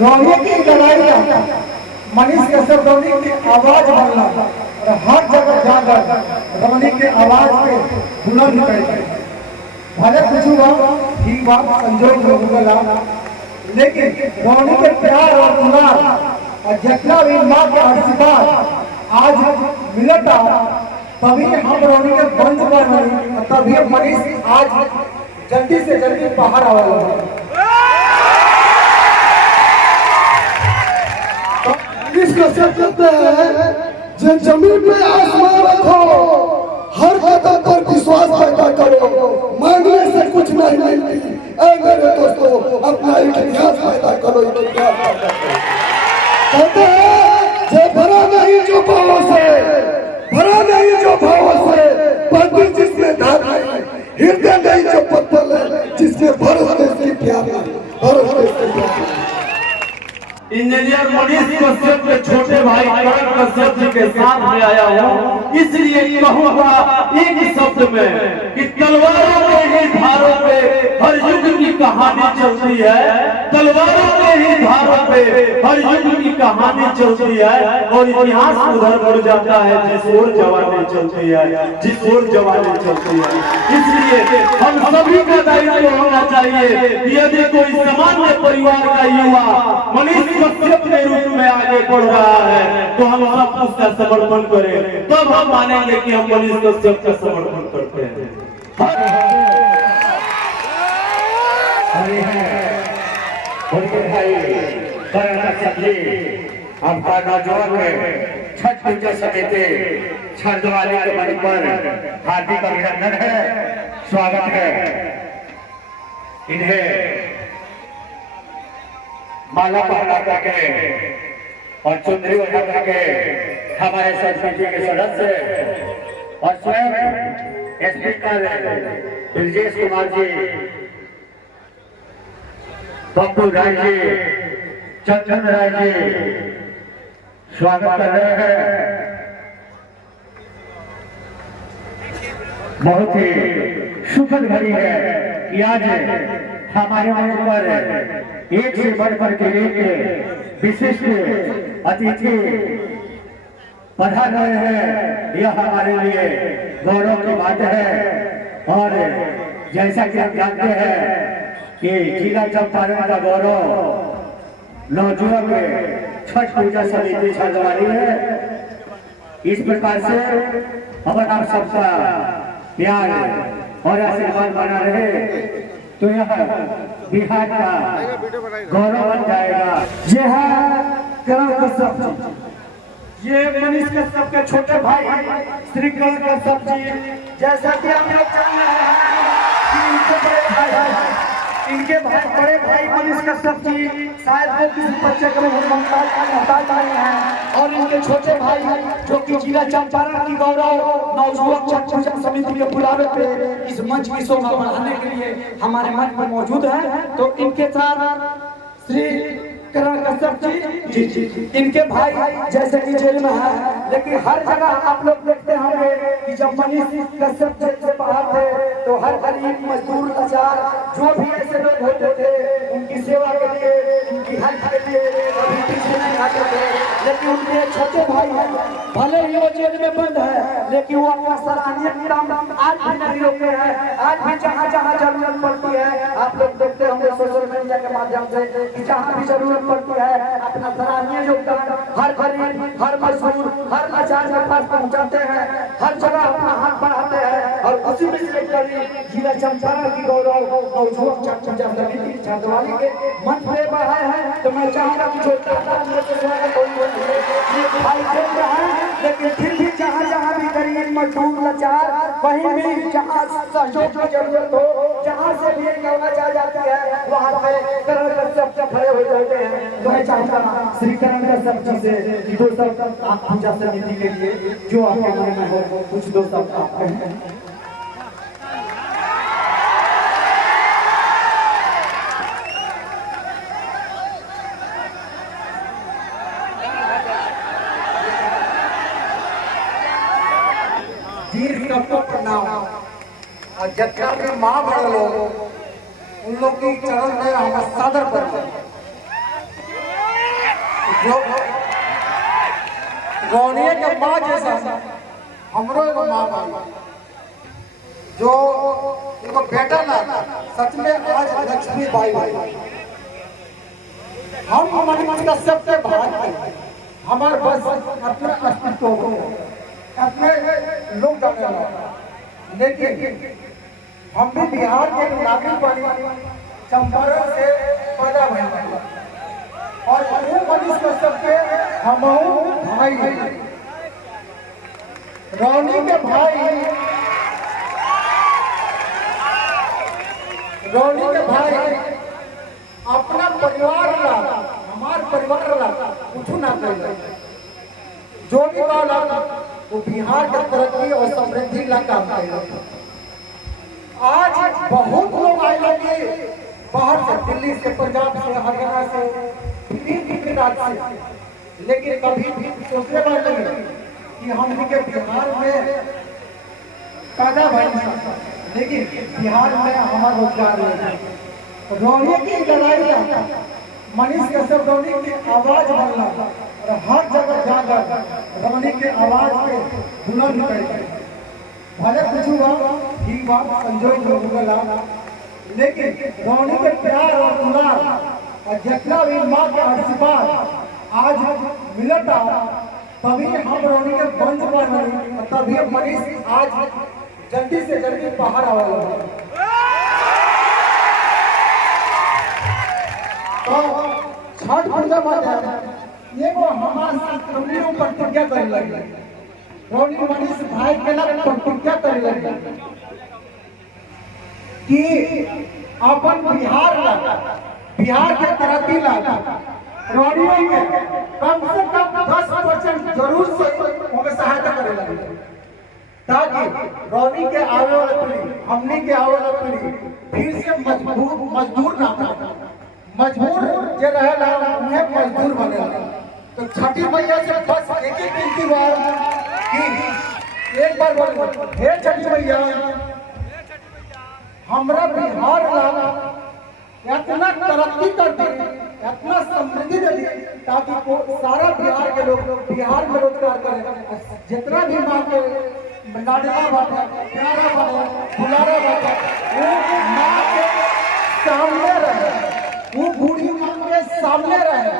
रोनी की लड़ाई मनीष कश्यप रोनी की आवाज बनना और हर जगह जाकर रोनी के आवाज पे बुलंद करे। भले कुछ हुआ ठीक बात संजोग में उगला, लेकिन रोनी के प्यार और दुलार और जितना भी माँ के आशीर्वाद आज मिलता, तभी हम रोनी के बंद पर बनी, तभी मनीष आज जल्दी से जल्दी बाहर आवा। इसका सब कहते हैं जब जमीन पे आसमान रखो, हर कदम पर विश्वास पैदा करो, मांगने से कुछ नहीं मिलती। ऐ मेरे दोस्तों, अपना एक इतिहास पैदा करो, इतिहास पैदा करो। कहते हैं जो भरा नहीं जो भावों से, भरा नहीं जो भावों से, पत्थर जिसमें धार नहीं, हृदय नहीं जो पत्थर है, जिसमें भरोस देश की प्यार है, भरोस देश की प्यार है। इंजीनियर मनीष कश्यप के छोटे भाई करण कश्यप जी के साथ में आया हूँ, इसलिए कहूँगा एक शब्द में कि तलवारों के ही धारों पे हर युग की कहानी चलती है, तलवारों के ही धारों पे हर युग की कहानी चलती है, और इतिहास उधर बढ़ जाता है जिस ओर जवानी चलती है, जिस ओर जवानी चलती है। इसलिए हम सभी का दायित्व होना चाहिए कि यदि कोई सामान्य परिवार का युवा मनीष कश्यप के रूप में आगे बढ़ रहा है, तो हम सब उसका समर्थन करें, तब हम मानेंगे कि हम मनीष कश्यप का समर्थन करते हैं। आपका नौजवान छठ पूजा समिति छरदवाली के मंच पर हार्दिक अभिनंदन है, स्वागत है। इन्हें माला पहना करके और चुंदरी उठा करके हमारे समिति के सदस्य और स्वयं स्पीकर ब्रजेश कुमार जी, पप्पू राय जी, चंदन राय जी स्वागत कर रहे हैं। बहुत ही सुखद घड़ी है कि आज हमारे मंच पर एक से बढ़कर के एक विशिष्ट अतिथि पधार रहे हैं। यह हमारे लिए गौरव की बात है। और जैसा कि आप जानते हैं कि जिला चंपारण का गौरव नौजुवक छठ पूजा समिति छरदवाली है। इस प्रकार से अगर आप सबका प्यार और आशीर्वाद बना रहे तो यह बिहार का गौरव बन जाएगा। ये है करण कश्यप जी, ये मनीष कश्यप के छोटे भाई श्री करण कश्यप जी। जैसा कि हम लोग जान रहे हैं कि इनके बड़े भाई मनीष कश्यप जी शायद वो किसी बच्चे को मोहताज नहीं है, और इनके छोटे भाई जो कि जिला चंपारण की गौरव नवयुवक छठ पूजा समिति के बुलावे पे इस मंच की शोभा बढ़ाने के लिए हमारे मंच पर मौजूद है। तो इनके साथ श्री करण कश्यप जी, इनके भाई जैसे कि जेल में है, लेकिन हर जगह आप लोग देखते होंगे कि जब मनीष कश्यप जेल से बाहर थे तो हर गरीब मजदूर लाचार जो भी ऐसे लोग होते थे उनकी सेवा के लिए, उनकी हेल्प के लिए कभी पीछे नहीं हटते थे। लेकिन उनके छोटे भाई भले ही वो जेल में बंद है, लेकिन वो अपना सराहनीय काम आज भी नहीं रोके हैं। आज भी जहाँ जहाँ जरूरत पड़ती है आप लोग देखते होंगे सोशल मीडिया के माध्यम से कि जहाँ भी जरूरत पड़ती है अपना सराहनीय योगदान हर गरीब, हर मजदूर, हर लाचार के पास पहुंचाते हैं, हर जगह अपना हाथ बढ़ाते हैं। और उसी में से जिला चंपारण की गौरव नवयुवक छठ पूजा समिति छरदवाली के मंच पे बढ़ाए हैं। तो मैं चाहूंगा कि जो भाई देख रहे हैं, लेकिन फिर भी जहाँ जहाँ भी गरीब मजदूर लाचार कहीं भी जहाँ सहयोग की जरूरत हो, जहाँ से भी एक आवाज जाती है वहाँ पे करण कश्यप खड़े हो जाते हैं। तो मैं चाहूंगा श्री करण कश्यप जी से दो शब्द आप पूजा समिति के लिए जो आपके मन में हो कुछ दो शब्द आप कहें। सबको प्रणाम। और जितना भी माँ बड़े लोग उन लोग की चरण में हम सादर पर जो रौनिया के माँ जैसा हमरो एगो माँ बाबा जो एगो बेटा ना सच में आज लक्ष्मी बाई हम मनीष कश्यप के भाई हमारे बस अपने अस्तित्व को अपने लोग जाने लगे, लेकिन हम भी बिहार के नागरिक बने, चंपारण से पैदा हुए और वो मनीष कश्यप के हम भाई रौनी के भाई अपना परिवार ला हमारे परिवार ला कुछ ना कर जो भी वाला वो बिहार के तरक्की और समृद्धि ला काम कर। आज बहुत लोग आए लगे बाहर से, दिल्ली से, पंजाब से, हरियाणा से, विभिन्न राज्य से, लेकिन कभी भी सोचने वाले कि हम के बिहार में पैदा भइल, लेकिन बिहार में हमारा रोजगार नहीं। रौनी की लड़ाई मनीष कश्यप रौनी की आवाज बनला और हर जगह जाकर रौनी के आवाज के बुलंद करे, भले कुछ हुआ ठीक बात संजोग हो गया, लेकिन रौनी के प्यार और दुलार और जितना भी माँ के आशीर्वाद आज मिलता, तभी हम रौनी के मंच पर बनी, तभी मनीष आज जल्दी से जल्दी बाहर आवा। तो छठ पूजा में ये वो हमारे हमने ऊपर प्रतिज्ञा कर लगे, रौनी मनीष भाई के ना प्रतिज्ञा कर लगे कि अपन बिहार के तरक्की ला रौनी के कम से कम 10% जरूर से हमें सहायता करे लगे, ताकि रौनी के आवे वाला पीढ़ी, हमने के आवे वाला पीढ़ी फिर से मजदूर ना बने, मजबूर जो रहेला उन्हें मजदूर बनेला। तो छठी मैया से बस एक ही विनती बार कि एक बार बोल, हे छठी मैया हमरा बिहार ला इतना तरक्की कर दे, इतना समृद्धि दे दी, ताकि सारा बिहार के लोग बिहार में रोजगार करें, जितना भी माँ के लाडला बाटे, प्यारा बाटे, दुलारा बाटे, वो माँ के सामने रहे, वो बूढ़ी माँ के सामने रहे,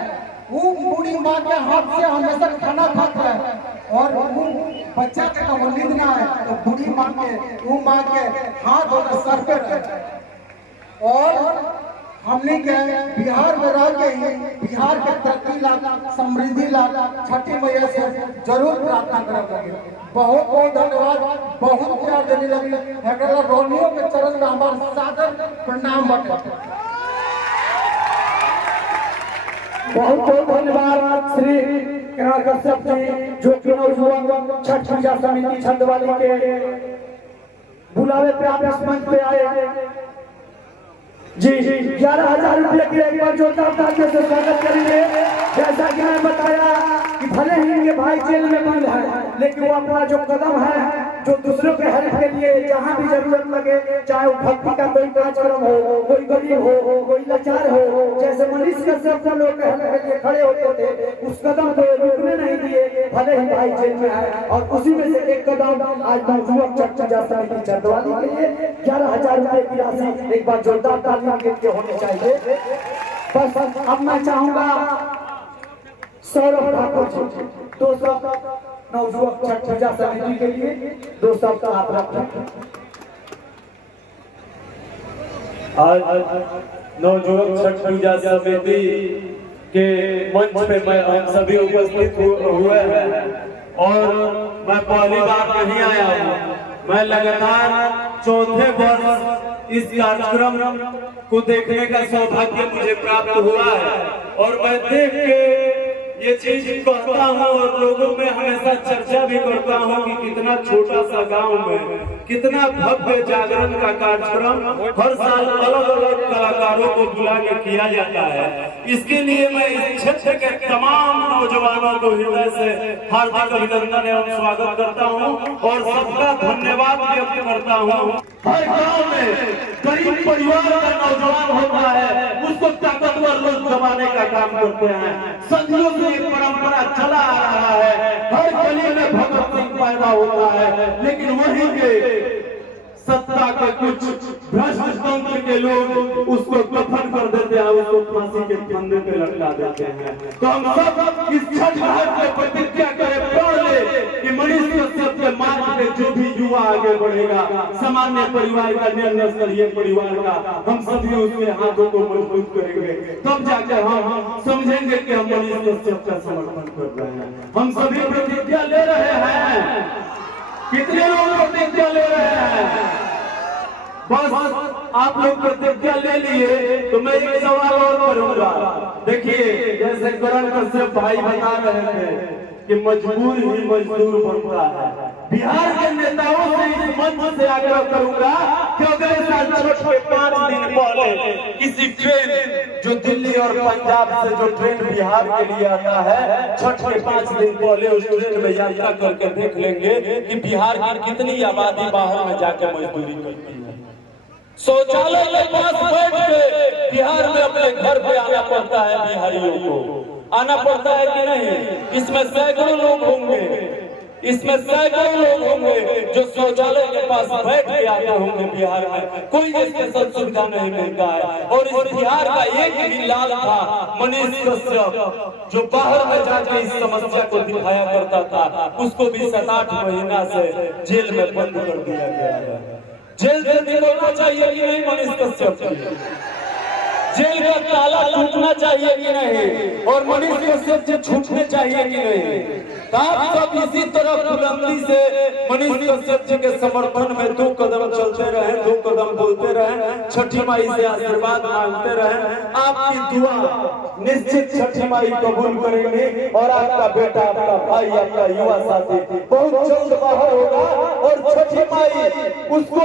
वो बूढ़ी माँ के हाथ से हमेशा खाना खाता है, और वो बच्चा के नींद ना है तो बूढ़ी माँ के वो माँ के हाथ और सर पे रहे। और हमने के बिहार में रह के बिहार के तरक्की ला, समृद्धि ला छठी मैया से जरूर प्रार्थना करेंगे। बहुत बहुत धन्यवाद, बहुत प्यार देने लगी रौनियों के चरण में हमारा सादर प्रणाम बटे। बहुत बहुत धन्यवाद श्री किरण कश्यप जी, जो चुनाव युवा छठ पूजा समिति छंदवाली के बुलावे पे आप इस मंच पे आए। जी 11,000 रुपये की एक बार जोरदार तालियों से स्वागत करेंगे। जैसा कि मैंने बताया कि भले ही इनके भाई जेल में बंद है, लेकिन वो अपना जो कदम है, जो दूसरों के हेल्प के लिए जहाँ भी जरूरत लगे, चाहे वो भक्ति का कोई कार्यक्रम हो, कोई गरीब हो, कोई लाचार हो, जैसे मनीष कश्यप लोग के हेल्प के लिए खड़े होते थे, उस कदम को रुकने नहीं दिए, भले ही भाई जेल में है। और उसी में से एक कदम आज नवयुवक छठ पूजा समिति छंदवाली के लिए 11,000 रुपये की राशि एक बार जोरदार तालियां के होने चाहिए। बस अब मैं चाहूंगा सौरभ ठाकुर जी 200 नवयुवक छठ पूजा समिति के लिए 200 का आप रखें। आज नवयुवक छठ पूजा समिति के मंच पे मैं हम सभी उपस्थित हुए हैं और मैं पहली बार नहीं आया हूँ। मैं लगातार चौथे वर्ष इस कार्यक्रम को देखने का सौभाग्य मुझे प्राप्त हुआ है और मैं देख के ये चीज कहता हूँ और लोगों में हमेशा चर्चा भी करता हूँ कि कितना छोटा सा गांव में कितना भव्य जागरण का कार्यक्रम हर साल अलग अलग कलाकारों को बुला के किया जाता है। इसके लिए मैं इस क्षेत्र के तमाम नौजवानों को हृदय से हार्दिक अभिनंदन एवं स्वागत करता हूँ और सबका धन्यवाद व्यक्त करता हूँ। हर गांव में गरीब परिवार का नौजवान होता है, उसको ताकतवर लोग दबाने का काम करते हैं। सदियों से ये परंपरा चला आ रहा है। हर गली में भगत सिंह पैदा होता है, लेकिन वहीं के सत्ता के कुछ भ्रष्ट तंत्र के लोग उसको दफन कर देते हैं, उसको फांसी के फंदे पे लटका देते हैं। तो हम सब इस छठ घाट में प्रतिज्ञा करें, पढ़ ले कि मनीष कश्यप के मार्ग पे जो भी युवा आगे बढ़ेगा, सामान्य परिवार का, निम्न स्तरीय परिवार का, हम सभी उसके हाथों को मजबूत करेंगे। तब जाकर हम समझेंगे कि हम मनीष कश्यप का समर्थन कर रहे हैं। हम सभी प्रतिज्ञा ले रहे हैं। कितने लोग प्रतिज्ञा ले रहे हैं? बस आप लोग प्रतिज्ञा ले लिए तो मैं एक सवाल और करूंगा। देखिए, जैसे करण कश्यप भाई बता रहे थे कि मजबूर ही मजदूर बनता है। बिहार के नेताओं से इस मंच से आग्रह करूंगा कि अगले साल छठ के 5 दिन पहले किसी ट्रेन जो दिल्ली और पंजाब से जो ट्रेन बिहार के लिए आता है, छठ के 5 दिन पहले उस ट्रेन में यात्रा करके देख लेंगे कि बिहार की कितनी आबादी बाहर में जाकर मजदूरी करती है। शौचालय के पास बैठ के बिहार में अपने घर पे आना पड़ता है, बिहारियों को आना पड़ता है कि नहीं? इसमें सैकड़ों लोग होंगे, इसमें सैकड़ों लोग होंगे जो शौचालय के पास बैठ के आते होंगे बिहार में। कोई स्पेशल सुविधा नहीं मिलता है। और इस बिहार का एक ही लाल था, मनीष कश्यप, जो बाहर में जाके इस समस्या को दिखाया करता था। उसको भी 7-8 महीना से जेल में बंद कर दिया गया है। जेल से निकलना चाहिए कि नहीं मनीष कश्यप? जेल का ताला टूटना चाहिए कि नहीं? और मनीष कश्यप से छूटने चाहिए कि नहीं? आप सब इसी तरह बुलंदी से मनीष कश्यप जी के समर्थन में 2 कदम चलते रहे, 2 कदम बोलते रहे, छठी माई से आशीर्वाद मांगते रहे। आपकी दुआ निश्चित छठी माई कबूल करेंगे और आपका बेटा, आपका भाई, आपका युवा साथी बहुत जल्द बाहर होगा और छठी माई उसको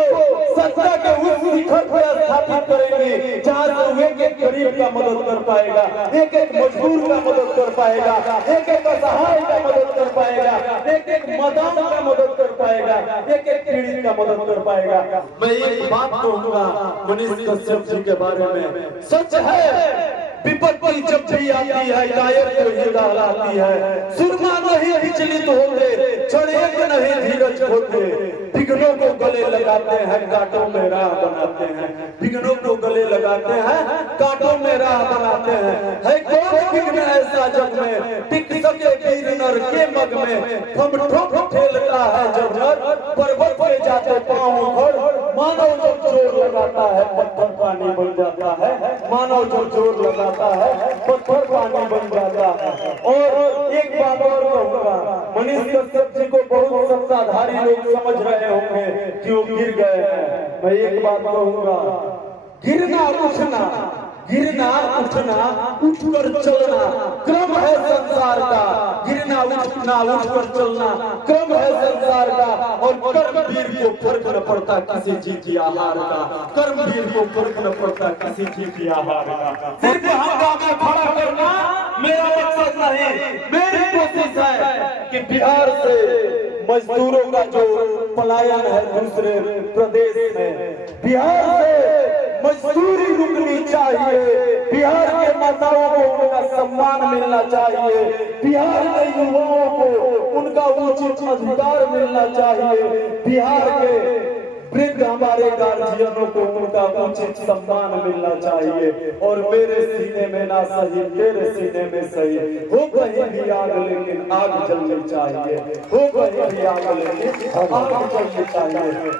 सत्ता के उस शिखर पर स्थापित करेंगे जहाँ से एक गरीब का मदद कर पाएगा, एक मजदूर का मदद कर पाएगा, एक असहाय का मदद कर पाएगा, एक मदान का मदद कर पाएगा, एक पीड़ित का मदद कर पाएगा। मैं एक बात कहूँगा मनीष कश्यप जी के बारे में, सच है विपत्ति जब भी आती है कायर को ही कहलाती है। सुरमा नहीं विचलित होते, चढ़ेक नहीं धीरज होते, विघ्नों को गले लगाते हैं, कांटों में राह बनाते हैं। विघ्नों को गले लगाते हैं, कांटों में राह बनाते हैं। है कौन विघ्न ऐसा जग में टिक सके वीर नर के मग में? हम ठोक ठेलता है जब नर पर्वत पे जाते पांव उखड़। मानव जब जोर लगाता है पत्थर पानी बन जाता है, मानव जब जोर लगाता है पत्थर पानी बन जाता है। और एक बात और कहूँगा, मनीष कश्यप जी को बहुत सत्ताधारी लोग समझ रहे होंगे कि वो गिर गए हैं। मैं एक बात कहूँगा, गिरना उठना, गिरना उठना, उठकर चलना क्रम है संसार का। गिरना उठना, उठकर चलना क्रम है संसार का। और कर्मवीर को फर्क न पड़ता किसी चीज की आहार का, कर्मवीर को फर्क न पड़ता किसी चीज की आहार का। सिर्फ हंगामा में खड़ा करना मेरा मकसद नहीं। मेरी कोशिश है कि बिहार से मजदूरों का जो पलायन है दूसरे प्रदेश में, बिहार से मजदूरी रुकनी चाहिए। बिहार के माताओं को उनका सम्मान मिलना चाहिए, बिहार के युवाओं को उनका उचित अधिकार मिलना चाहिए, बिहार के वृद्ध हमारे गार्जियनों को उनका उचित सम्मान मिलना चाहिए। और मेरे सीने में ना सही, तेरे सीने में सही, हो कहीं भी आग लेकिन आग जलनी चाहिए, हो कहीं भी आग लेकिन आग जलनी चाहिए।